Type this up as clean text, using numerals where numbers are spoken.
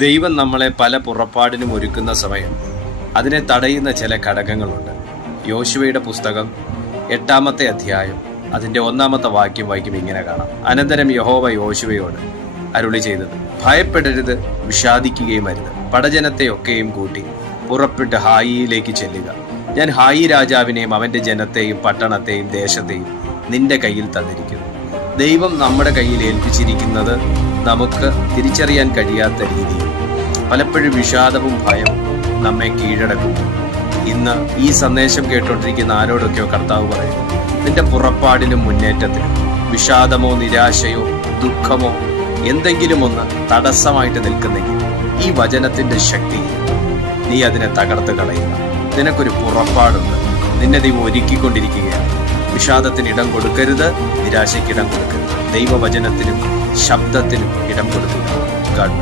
ദൈവം നമ്മളെ പല പുറപ്പാടിനും ഒരുക്കുന്ന സമയം അതിനെ തടയുന്ന ചില ഘടകങ്ങളുണ്ട്. യോശുവയുടെ പുസ്തകം 8-ാമത്തെ അധ്യായം അതിൻ്റെ 1-ാമത്തെ വാക്യം വായിക്കും ഇങ്ങനെ കാണാം. അനന്തരം യഹോവ യോശുവയോട് അരുളി ചെയ്തത്, ഭയപ്പെടരുത്, വിഷാദിക്കുകയും അരുത്. പടജനത്തെയൊക്കെയും കൂട്ടി പുറപ്പെട്ട് ഹായിയിലേക്ക് ചെല്ലുക. ഞാൻ ഹായി രാജാവിനെയും അവൻ്റെ ജനത്തെയും പട്ടണത്തെയും ദേശത്തെയും നിന്റെ കയ്യിൽ തന്നിരിക്കുന്നു. ദൈവം നമ്മുടെ കയ്യിൽ ഏൽപ്പിച്ചിരിക്കുന്നത് നമുക്ക് തിരിച്ചറിയാൻ കഴിയാത്ത രീതിയിൽ പലപ്പോഴും വിഷാദവും ഭയവും നമ്മെ കീഴടക്കുന്നു. ഇന്ന് ഈ സന്ദേശം കേട്ടുകൊണ്ടിരിക്കുന്ന ആരോടൊക്കെയോ കർത്താവ് പറയുന്നു, നിന്റെ പുറപ്പാടിനും മുന്നേറ്റത്തിനും വിഷാദമോ നിരാശയോ ദുഃഖമോ എന്തെങ്കിലും ഒന്ന് തടസ്സമായിട്ട് നിൽക്കുന്നെങ്കിൽ ഈ വചനത്തിന്റെ ശക്തിയിൽ നീ അതിനെ തകർത്ത് കളയുക. നിനക്കൊരു പുറപ്പാടുണ്ട്, നിന്നെ ദൈവം ഒരുക്കിക്കൊണ്ടിരിക്കുകയാണ്. വിഷാദത്തിന് ഇടം കൊടുക്കരുത്, നിരാശയ്ക്ക് ഇടം കൊടുക്കരുത്. ദൈവവചനത്തിനും ശബ്ദത്തിനും ഇടം കൊടുക്കുക. God bless.